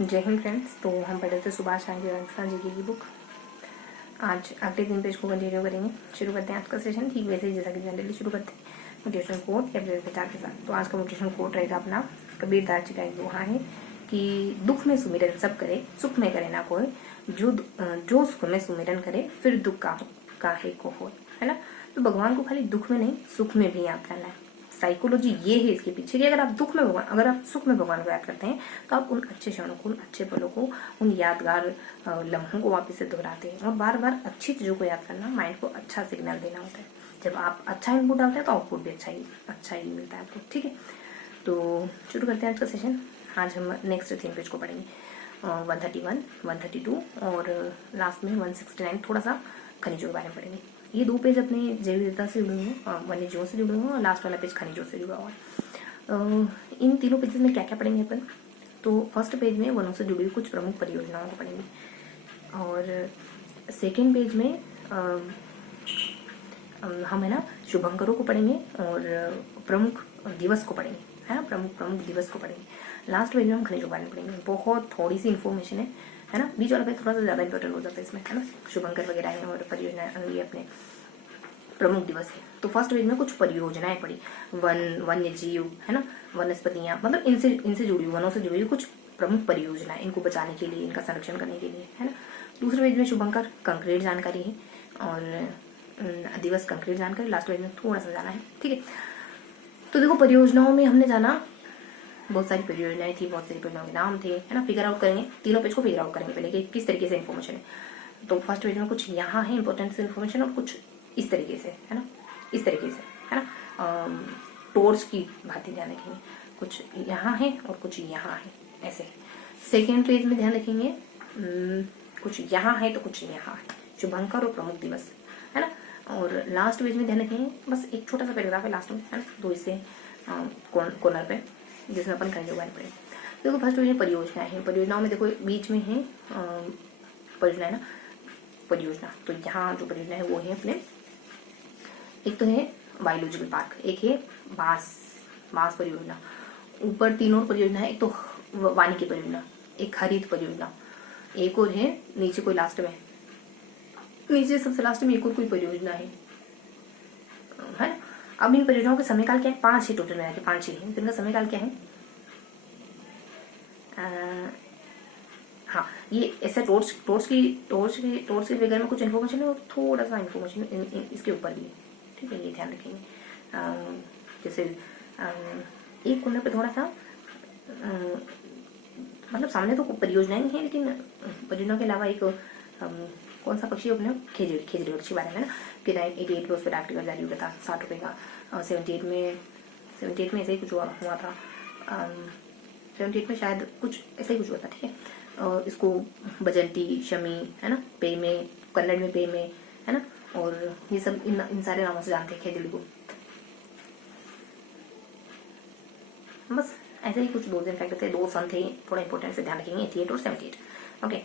जय हिंद फ्रेंड्स। तो हम पढ़ रहे थे सुभाष चंद्र राजस्थान जीके की बुक। आज अगले 3 पेज को कंटिन्यू करेंगे। शुरू करते हैं आज का सेशन ठीक वैसे ही जैसा कि जनरली शुरू करते हैं मोटिवेशनल कोट या फिर विचार के साथ। तो आज का मोटिवेशनल कोट रहेगा अपना कबीरदास जी का एक दोहा है कि दुख में सुमिरन सब करे, सुख में करे ना कोई, जो सुख में सुमिरन करे फिर दुख काहे को हो, है ना। तो भगवान को खाली दुख में नहीं सुख में भी याद करना है। साइकोलॉजी ये है इसके पीछे कि अगर आप सुख में भगवान को याद करते हैं तो आप उन अच्छे क्षणों को, उन अच्छे पलों को, उन यादगार लम्हों को वापस से दोहराते हैं। और बार बार अच्छी चीजों को याद करना माइंड को अच्छा सिग्नल देना होता है। जब आप अच्छा इनपुट डालते हैं तो आउटपुट भी अच्छा ही मिलता है आपको। ठीक है, तो शुरू करते हैं आज का सेशन। आज हम नेक्स्ट 3 पेज को पढ़ेंगे, 131, 132 और लास्ट में 169 थोड़ा सा खनिजों के बारे में पढ़ेंगे। ये 2 पेज अपने जैव विविधता से जुड़े हुए, वन्यजीवों से जुड़े हुए और लास्ट वाला पेज खनिजों से जुड़ा हुआ है। इन तीनों पेजेस में क्या क्या पढ़ेंगे अपन? तो फर्स्ट पेज में वनों से जुड़ी हुई कुछ प्रमुख परियोजनाओं को पढ़ेंगे और सेकेंड पेज में हम है ना शुभंकरों को पढ़ेंगे और प्रमुख दिवस को पढ़ेंगे, है ना, प्रमुख दिवस को पढ़ेंगे। लास्ट पेज में हम खनिजों के बारे में पढ़ेंगे। बहुत थोड़ी सी इन्फॉर्मेशन है ना। बीच वाला पेज थोड़ा सा ज्यादा इंपॉर्टेंट हो जाता है इसमें, है ना। शुभंकर वगैरह है और परियोजना, ये अपने प्रमुख दिवस है। तो फर्स्ट पेज में कुछ परियोजनाएं पढ़ी, वन्य जीव, है ना, वनस्पतियां, मतलब इनसे जुड़ी हुई, वनों से जुड़ी हुई कुछ प्रमुख परियोजनाएं, इनको बचाने के लिए, इनका संरक्षण करने के लिए, है ना। दूसरे पेज में शुभंकर कंक्रीट जानकारी है और दिवस कंक्रीट जानकारी। लास्ट पेज में थोड़ा सा जाना है, ठीक है। तो देखो, परियोजनाओं में हमने जाना, बहुत सारी परियोजनाएं थी, बहुत सारी परियोजनाओं के नाम थे, है ना। फिगर आउट करेंगे, तीनों पेज को फिगर आउट करेंगे पहले कि किस तरीके से इन्फॉर्मेशन है। तो फर्स्ट पेज में कुछ यहाँ है इंपॉर्टेंट से इन्फॉर्मेशन और कुछ इस तरीके से, है ना, इस तरीके से, है ना। टोर्च की भांति ध्यान रखेंगे, कुछ यहाँ है और कुछ यहाँ है, ऐसे। सेकेंड पेज में ध्यान रखेंगे, कुछ यहाँ है तो कुछ यहाँ है, शुभंकर और प्रमुख दिवस, है ना। और लास्ट पेज में ध्यान रखेंगे, बस एक छोटा सा पैराग्राफ है लास्ट में, है ना, तो इससे कॉर्नर पे, जिसमें अपन खनिजों के बारे में पढ़ेंगे। देखो फर्स्ट पेज में परियोजनाएं हैं। परियोजनाओं में देखो बीच में है परियोजना, है ना, परियोजना। तो यहाँ जो परियोजना है वो है अपने, एक तो है बायोलॉजिकल पार्क, एक है बांस परियोजना, ऊपर 3 और परियोजना है। एक तो वानिकी परियोजना, एक हरित परियोजना, एक और है नीचे कोई लास्ट में, नीचे सबसे लास्ट में एक और कोई परियोजना है ना। अब इन परियोजनाओं का समय काल क्या है? 5 है टोटल मिला के, 5 ही है। इनका समय काल क्या है? हाँ, ये ऐसा टोर्च की फिगर में कुछ इन्फॉर्मेशन है और थोड़ा सा इन्फॉर्मेशन इसके ऊपर भी है, ठीक है, ये ध्यान रखेंगे। जैसे एक कोने पे थोड़ा सा, मतलब सामने तो परियोजनाएं नहीं है, लेकिन परियोजना के अलावा एक कौन सा पक्षी अपने खेजड़ी पक्षी बारे में ना, कि 88 पे उस पर आर्टिकल जारी हुआ था 60 रुपये का। 78 में ऐसे ही कुछ हुआ था। 78 में शायद कुछ ऐसा ही कुछ हुआ था, ठीक है। इसको बजंती, शमी, है ना, पे में, कन्नड़ में पे में, है ना, और ये सब इन सारे नामों से जानते हैं खेजड़ी को। बस ऐसे ही कुछ 2 दिन फैक्ट थे, 2 सन थे, थोड़ा इंपॉर्टेंट से ध्यान रखेंगे, 88 और 78। ओके,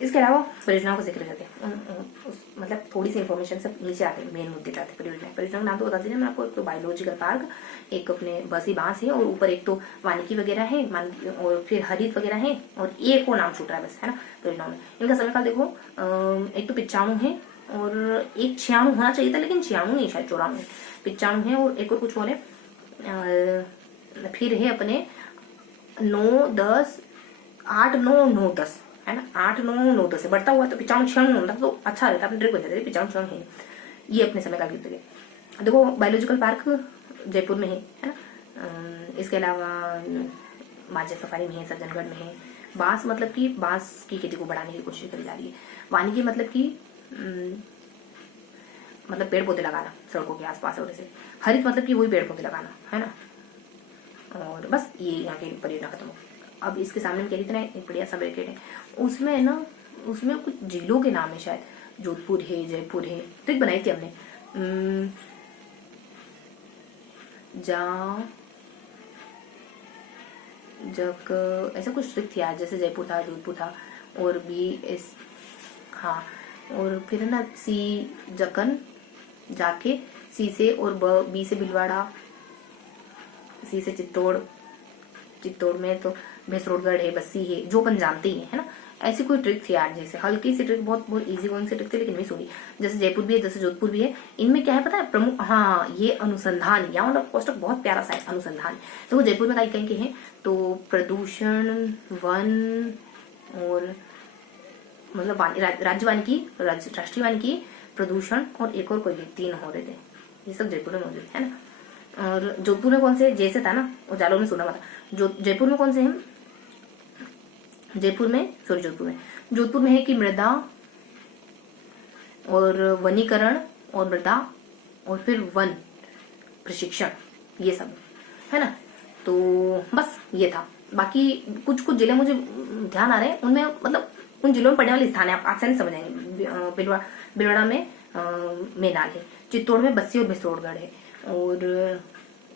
इसके अलावा परियोजनाओं का जिक्र करते हैं, मतलब थोड़ी सी इन्फॉर्मेशन से नीचे आते हैं, मेन मुद्दे आते हैं। परियोजना का नाम तो बता दीजिए मैं आपको। एक तो बायोलॉजिकल पार्क, एक अपने बसी बांस है, और ऊपर एक तो वानिकी वगैरह है, और फिर हरित वगैरह है, और एक और नाम छूट रहा है बस, है ना, परियोजनाओं में। इनका समय काल देखो, एक तो 95 है और एक 96 होना चाहिए था, लेकिन 96 नहीं, शायद 94, 95 है, और एक और कुछ और है। फिर है अपने 9, 10, 8, 9, 9, 10, है ना, 8, 9, 9, 10 से बढ़ता हुआ तो 95, 96 होता तो अच्छा रहता, अपने ट्रिक हो जाते। 95, 96 है, ये अपने समय काल की। देखो बायोलॉजिकल पार्क जयपुर में है ना। इसके अलावा माझा सफारी में है, सज्जनगढ़ में है। बांस मतलब कि बांस की खेती को बढ़ाने की कोशिश करी जा रही है। वानिकी मतलब कि मतलब पेड़ पौधे लगाना सड़कों के आसपास, और ऐसे। हरित मतलब कि वही पेड़ पौधे लगाना, है ना। और बस ये यहाँ की परियोजना खत्म हो। अब इसके सामने में क्या लिखना है? एक बढ़िया सा ब्रैकेट है, उसमें है ना, उसमें कुछ जिलों के नाम है, शायद जोधपुर है, जयपुर है, ट्रिक बनाई थी हमने। जब ऐसा कुछ ट्रिक थी आज, जैसे जयपुर था, जोधपुर था, और हाँ, और फिर है ना सी जकन जाके, सी से, और बी से भीलवाड़ा, सी से चित्तौड़, चित्तौड़ में तो भैंसरोडगढ़ है, बस्सी है, जो अपन जानते ही है ना। ऐसी कोई ट्रिक थी यार, जैसे हल्की सी ट्रिक, बहुत बहुत इजी गोइंग सी ट्रिक थी, लेकिन मिस होगी। जैसे जयपुर भी है, जैसे जोधपुर भी है, इनमें क्या है पता है प्रमुख, हाँ ये अनुसंधान, या मतलब कोष्टक बहुत प्यारा सा है अनुसंधान। तो वो जयपुर में कहीं के हैं, तो प्रदूषण, वन और मतलब राज्य वानिकी, राष्ट्रीय वानिकी, प्रदूषण और एक और कोई भी, 3 हो रहे थे, ये सब जयपुर में मौजूद है ना। और जोधपुर में कौन से, जैसे था ना, और जालोर में सुना हुआ था। जो जयपुर में कौन से हैं, जोधपुर में है कि मृदा और वनीकरण और मृदा और फिर वन प्रशिक्षण, ये सब है ना। तो बस ये था। बाकी कुछ कुछ जिले मुझे ध्यान आ रहे हैं, उनमें मतलब उन जिलों में पड़ने वाले स्थान है, आप आसानी से समझ आएंगे। भिलवाड़ा में मेनाल है, चित्तौड़ में बस्सी और भैंसरोडगढ़ है। और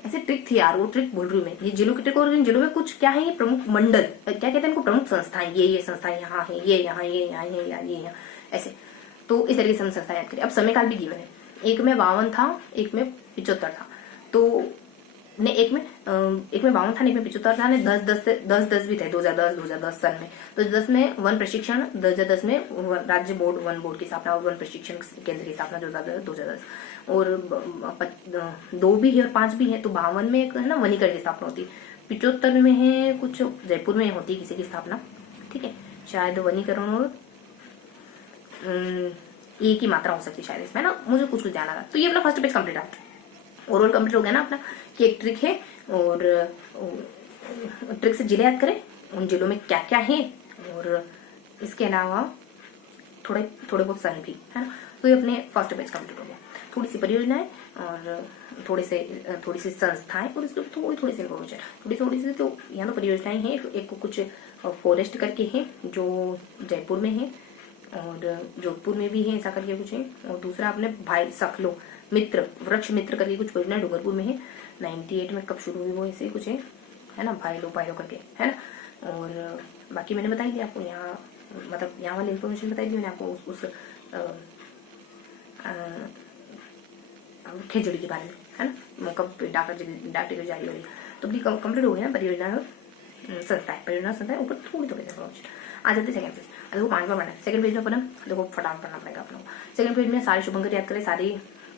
ऐसे ट्रिक थी यार, वो ट्रिक बोल रही हूँ मैं, ये जिलों की ट्रिक। और इन जिलों में कुछ क्या है, ये प्रमुख मंडल क्या कहते हैं इनको, प्रमुख संस्थाएं, ये संस्थाएं यहाँ है, ये यहाँ है, ये यहाँ ऐसे। तो इस तरीके से हम संस्थाएं याद करें। अब समय काल भी गिवन है, एक में 52 था, एक में 75 था। तो ने एक में 52 था, एक में 75 था, 10 भी थे 2010 सन में। तो 10 में वन प्रशिक्षण, 2010 में राज्य बोर्ड, वन बोर्ड की स्थापना और वन प्रशिक्षण केंद्र की स्थापना 2010। और 2 भी है और 5 भी है, तो 52 में एक है ना वनीकरण की स्थापना होती है, 75 में है कुछ जयपुर में होती है किसी की स्थापना, ठीक है, शायद वनीकरण और एक ही मात्रा हो सकती है शायद इसमें ना, मुझे कुछ ध्यान आ रहा। तो ये अपना फर्स्ट पेज कंप्लीट है, ओवरऑल कंप्लीट हो गया ना अपना, कि एक ट्रिक है और ट्रिक से जिले याद करें, उन जिलों में क्या क्या है, और इसके अलावा थोड़े बहुत सन भी है ना। तो ये अपने फर्स्ट पेज कंप्लीट हो गया। थोड़ी सी परियोजनाएं और थोड़ी सी संस्थाएं और इसको थोड़ी सी इन्फॉर्मेशन, थोड़ी सी। तो यहाँ तो परियोजनाएं हैं, एक कुछ फॉरेस्ट करके है जो जयपुर में है, और जोधपुर में भी है ऐसा करके कुछ है। और दूसरा अपने भाई सखलो मित्र, वृक्ष मित्र करके कुछ परियोजना डूंगरपुर में है, 98 में कब शुरू हुई वो ऐसे कुछ है ना, भाई लो करके है ना। और बाकी मैंने बताई थी आपको, यहाँ मतलब यहाँ वाली इन्फॉर्मेशन बताई थी मैंने आपको उस खेजड़ी के बारे में है ना, कब डाक टिकट जारी होगी। तो अपनी कंप्लीट हो गई ना परियोजना संस्था ऊपर थोड़ी इन्फॉर्मेशन। आ जाते सेकंड पेज। देखो 5वां पढ़ना है, सेकंड पेज में पढ़ना, देखो फटाफट पढ़ना पड़ेगा अपना। सेकंड पेज में सारे शुभंकर याद करें, सारी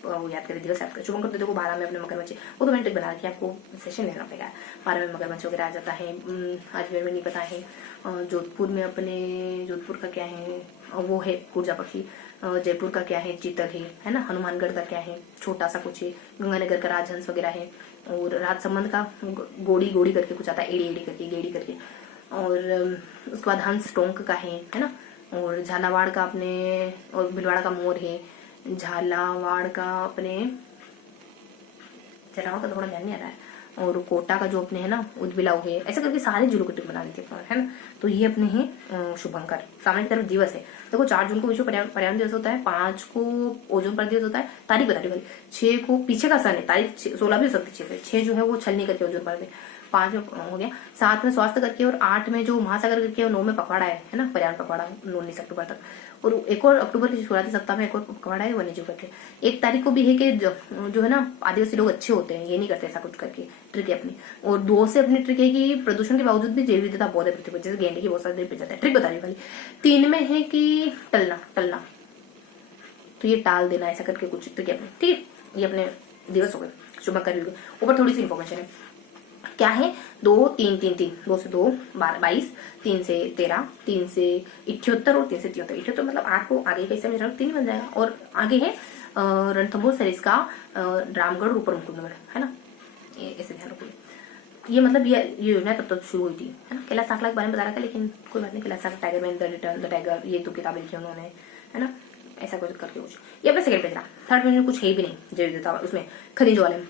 वो याद करें, दिवस याद करें। शुभंकर तो देखो 12 में अपने मगरमच्छ, वो तो मैंने ट्रिक बना रखी है, आपको सेशन लेना पड़ेगा। 12 में मगरमच्छ वगैरह आ जाता है, अजमेर में नहीं पता है। जोधपुर में अपने जोधपुर का क्या है, वो है ऊर्जा पक्षी। जयपुर का क्या है, चीतल है ना। हनुमानगढ़ का क्या है, छोटा सा कुछ है। गंगानगर का राजहंस वगैरह है। और राजसमंद का गोड़ी करके कुछ आता है, एड़ी करके, गेड़ी करके। और उसके बाद हंस टोंक का है ना। और झालावाड़ का अपने, और भिलवाड़ा का मोर है। झालावाड़ का अपने, झालावाड़ का थोड़ा ध्यान नहीं आ रहा है। और कोटा का जो अपने है ना उदबिलाव है, ऐसे करके सारे जिलों की ट्रिक बना दी थी है ना। तो ये अपने हैं शुभंकर। सामने की तरफ दिवस है, देखो 4 जून को विश्व पर्यावरण दिवस होता है, 5 को ओजोन परत दिवस होता है, तारीख बता रही वाली। 6 को पीछे का सन है, तारीख 16 भी हो सकती है, 6 जो है वो छलनी करके ओजोन परत है, 5 में हो गया, 7 में स्वास्थ्य करके, और 8 में जो महासागर करके, और 9 में पखवाड़ा है ना, पर्यावरण पखवाड़ा 19 अक्टूबर तक। और एक और अक्टूबर की शुरुआती सप्ताह में एक और पखवाड़ा है वन्यजीव करके। 1 तारीख को भी है कि जो है ना आदिवासी लोग अच्छे होते हैं, ये नहीं करते ऐसा कुछ करके, ट्रिक है अपनी। और 2 से अपनी ट्रिक है कि प्रदूषण के बावजूद भी जैव विविधता बहुत है पृथ्वी पर, जैसे गेंडे की बहुत सारी प्रजाति है, ट्रिक बता रही वाली। 3 में है कि टलना, तो ये टाल देना, ऐसा करके कुछ ट्रिक है अपनी, ठीक है। ये अपने दिवस हो गए, शुभंकर भी हो गए। ऊपर थोड़ी सी इन्फॉर्मेशन है, क्या है, 2 3 3 3, 2 से 2 22, 3 से 13, 3 से 78 और 3 से 73। 78 मतलब 8 को आगे कैसे में 3 बन जाएगा। और आगे है रणथंभौर सरिस्का, रामगढ़, ऊपर मुकुंदगढ़ है ना, ऐसे ध्यान रखोगे। ये मतलब ये योजना तब तक शुरू हुई थी है ना। कैलाश साकला के बारे में बता रहा था, लेकिन कोई बात नहीं, Kailash Sakla, tiger man, the return the tiger, ये 2 किताबें लिखी उन्होंने है ना, ऐसा कुछ करके कुछ। ये अपना सेकंड पेज था। थर्ड पेज में कुछ है भी नहीं जैव विविधता, उसमें खनिजों वाले में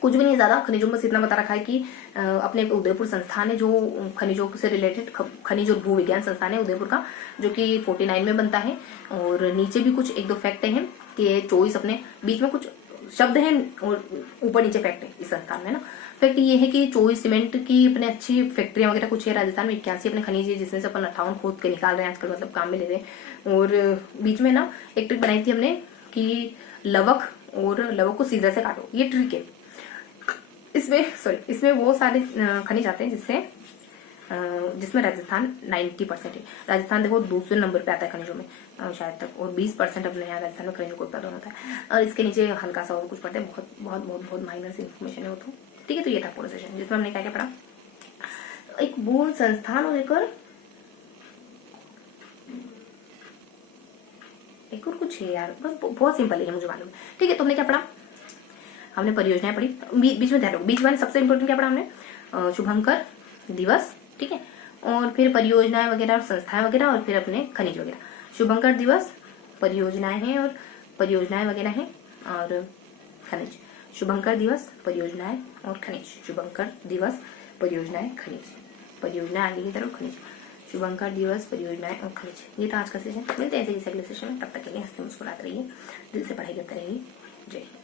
कुछ भी नहीं ज्यादा। खनिजों में इतना बता रखा है कि अपने उदयपुर संस्थान है जो खनिजों से रिलेटेड, खनिज और भू विज्ञान संस्थान है उदयपुर का, जो कि 49 में बनता है। और नीचे भी कुछ 1-2 फैक्ट हैं कि 24 अपने बीच में कुछ शब्द हैं और ऊपर नीचे फैक्ट है इस संस्थान में ना। फैक्ट ये है कि 24 सीमेंट की अपने अच्छी फैक्ट्रियां वगैरह कुछ है राजस्थान में। 81 अपने खनिज है जिसमें से अपन 58 खोद के निकाल रहे हैं आजकल, मतलब काम में ले रहे हैं। और बीच में ना एक ट्रिक बनाई थी हमने कि लवक को सीजर से काटो, ये ट्रिक है। इसमें वो सारे खनिज आते हैं जिसमें राजस्थान 90% है। राजस्थान देखो दूसरे नंबर पे आता है खनिजों में शायद तक, और 20% अपने यहाँ राजस्थान में खनिजों का उत्पादन होता है। और इसके नीचे हल्का सा और कुछ पढ़ते हैं, बहुत बहुत बहुत बहुत माइनर सी इन्फॉर्मेशन है वो तो। ठीक है, तो ये था पूरा सेशन जिसमें हमने क्या क्या पढ़ा। एक बोल संस्थान और एक और कुछ है यार, बस बहुत सिंपल है मुझे मालूम। ठीक है, तुमने क्या पढ़ा? हमने परियोजनाएं पढ़ी, बीच में ध्यान रखो, बीच में सबसे इंपॉर्टेंट क्या पढ़ा हमने? शुभंकर दिवस, ठीक है, और फिर परियोजनाएं वगैरह और संस्थाएं वगैरह, और फिर अपने खनिज वगैरह। शुभंकर दिवस परियोजनाएं हैं और परियोजनाएं वगैरह हैं, और खनिज। शुभंकर दिवस परियोजनाएं और खनिज। शुभंकर दिवस परियोजनाएं खनिज, परियोजनाएं आगे की तरफ खनिज। शुभंकर दिवस परियोजनाएं और खनिज। ये था आज का सेशन। मिलते हैं ऐसे अगले सेशन में, तब तक के लिए हंसते मुस्कुराते रहिए, दिल से पढ़ाई करते रहिए। जय हिंद।